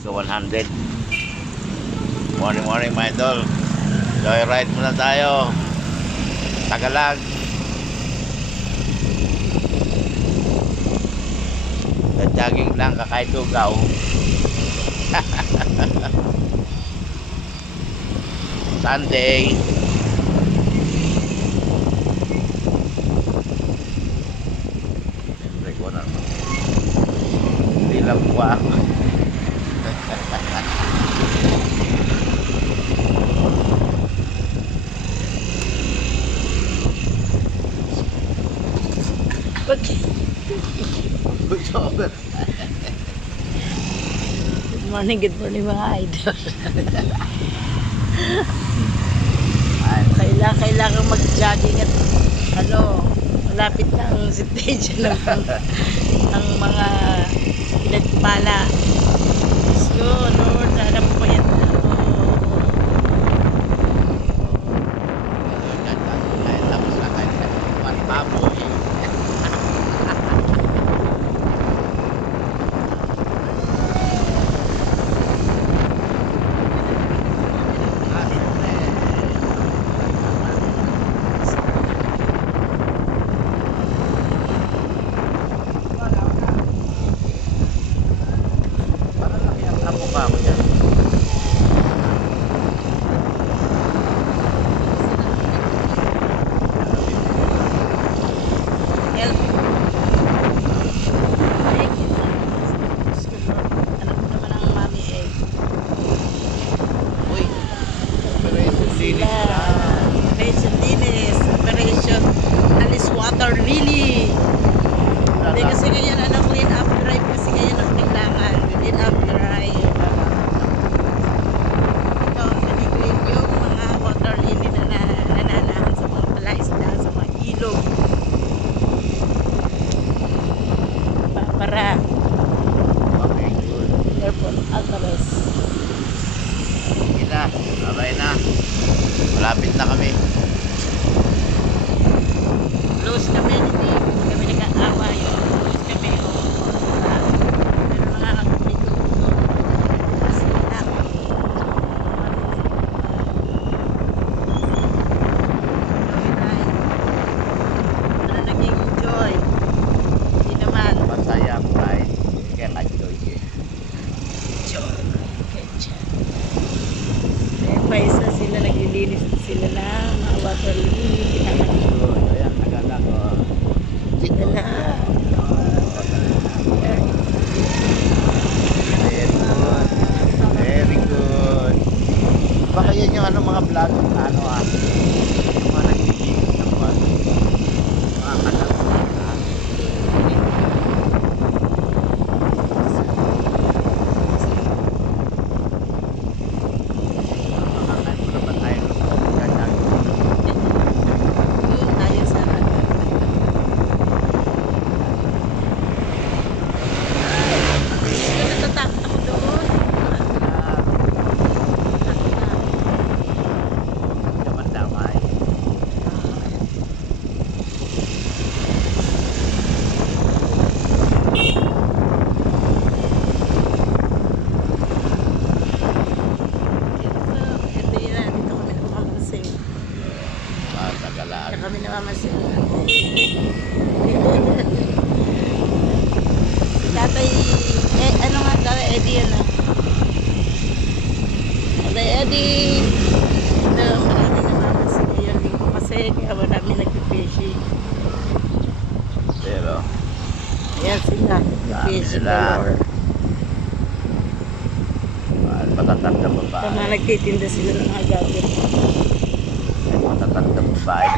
Ika 100. Morning mga idol. Joyride muna tayo. Tagalag. Jogging lang, kakain lugaw. Sunday. Siyempre ko na. Hindi lang po ako. Good morning mga idol. Kailangan mag-jogging at malapit na ang stage ng ang mga pinagpala. Let's go, Lord. Sana po yan na ako. Tapos na tayo. Panibaboy. Operation Alice Water Lily. Hindi kasi ngayon clean up drive kasi ngayon ang kailangan. Clean up drive. Ito, clean yung mga water lily na nananahan sa mga palaisda, sa mga ilog. Para Airport Alvarez. Sige na, sabay na. Malapit na kami. Close kami, hindi kami nag-aaway. Close kami. Pero nakakapit ito. Silak. Ano naging enjoy? Hindi naman. Masaya flight. Kaya ka-joy eh. Enjoy. Pa isa sila naglilinis sila na mga water lily. Ayan, nagalag ko. Sila na. Very good. Baka yan yung mga vlog, yung mga nagbibigay ng mga kanak. Kami namamasin. Tatay, ano nga tatay Eddie yan ah. Tatay Eddie. Ito, marami namamasin ngayon linggo kasi kaya marami nag-fishing. Pero, Ayan sila, nag-fishing galore. matatanda babae. Tama, nagtitinda sila ng mga gamit. Matatanda babae.